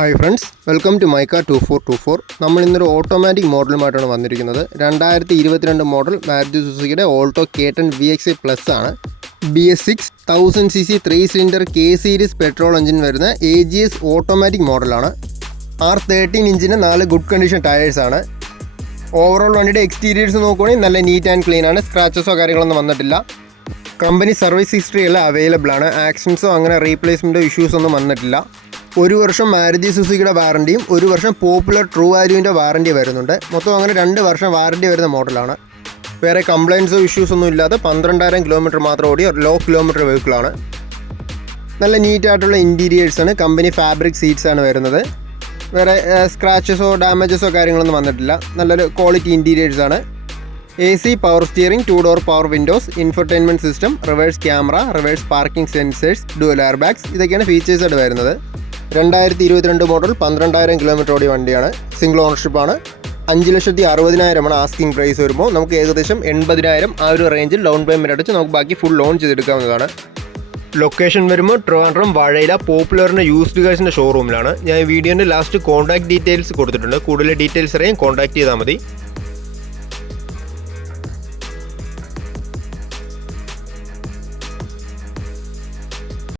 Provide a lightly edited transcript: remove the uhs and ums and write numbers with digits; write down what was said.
Hi friends, welcome to my car 2424. നമ്മൾ ഇന്നൊരു automatic മോഡലുമായിട്ടാണ് വന്നിരിക്കുന്നത്. 2022 മോഡൽ മാരുതി സുസുക്കിയുടെ ഓൾട്ടോ K10 VXi Plus ആണ്. BS6 1000cc 3 cylinder K series petrol engine വരുന്ന AGS ഓട്ടോമാറ്റിക് മോഡലാണ്. R13 ഇഞ്ചിന് 4 ഗുഡ് കണ്ടീഷൻ ടയേഴ്സാണ്. ഓവറോൾ വണ്ടിയുടെ എക്സ്റ്റീരിയേഴ്സ് നോക്കുകയാണെങ്കിൽ നല്ല നീറ്റ് ആൻഡ് ക്ലീൻ ആണ്. സ്ക്രാച്ചസോ കാര്യങ്ങളൊന്നും വന്നിട്ടില്ല. കമ്പനി സർവീസ് ഹിസ്റ്ററി എല്ലാം അവൈലബിൾ ആണ്. ആക്സിഡൻസോ അങ്ങനെ റീപ്ലേസ്മെൻറ്റോ ഇഷ്യൂസ് ഒന്നും വന്നിട്ടില്ല. 1 വർഷം മാരുതി സുസുക്കിയുടെ വാറണ്ടിയും 1 വർഷം പോപ്പുലർ ട്രൂ വാല്യൂവിൻ്റെ വാറണ്ടി വരുന്നുണ്ട്. മൊത്തം അങ്ങനെ 2 വർഷം വാറണ്ടി വരുന്ന മോഡലാണ്. വേറെ കംപ്ലയിൻസോ ഇഷ്യൂസ് ഒന്നും ഇല്ലാതെ 12,000 കിലോമീറ്റർ മാത്രം ഓടിയ ലോ കിലോമീറ്റർ വെഹിക്കിളാണ്. നല്ല നീറ്റായിട്ടുള്ള ഇൻറ്റീരിയേഴ്സാണ്. കമ്പനി ഫാബ്രിക് സീറ്റ്സ് ആണ് വരുന്നത്. വേറെ സ്ക്രാച്ചസോ ഡാമേജസോ കാര്യങ്ങളൊന്നും വന്നിട്ടില്ല. നല്ലൊരു ക്വാളിറ്റി ഇൻറ്റീരിയേഴ്സാണ്. AC power steering, 2 door power windows, infotainment system, reverse camera, reverse parking sensors, dual air bags, ഇതൊക്കെയാണ് ഫീച്ചേഴ്സായിട്ട് വരുന്നത്. 2022 മോഡൽ 12,000 കിലോമീറ്റർ ഓടിയ വണ്ടിയാണ്. സിംഗിൾ ഓണർഷിപ്പാണ്. 5,60,000 ആസ്കിംഗ് പ്രൈസ് വരുമ്പോൾ നമുക്ക് ഏകദേശം 80,000 ആ ഒരു റേഞ്ചിൽ ഡൗൺ പേയ്മെൻറ്റ് അടിച്ച് നമുക്ക് ബാക്കി ഫുൾ ലോൺ ചെയ്തെടുക്കാവുന്നതാണ്. ലൊക്കേഷൻ വരുമ്പോൾ ട്രിവാൻഡ്രം വാഴയില പോപ്പുലറിൻ്റെ യൂസ്ഡ് കാഴ്സിൻ്റെ ഷോറൂമിലാണ്. ഞാൻ വീഡിയോൻ്റെ ലാസ്റ്റ് കോൺടാക്ട് ഡീറ്റെയിൽസ് കൊടുത്തിട്ടുണ്ട്. കൂടുതൽ ഡീറ്റെയിൽസ് അറിയാൻ കോൺടാക്ട് ചെയ്താൽ മതി.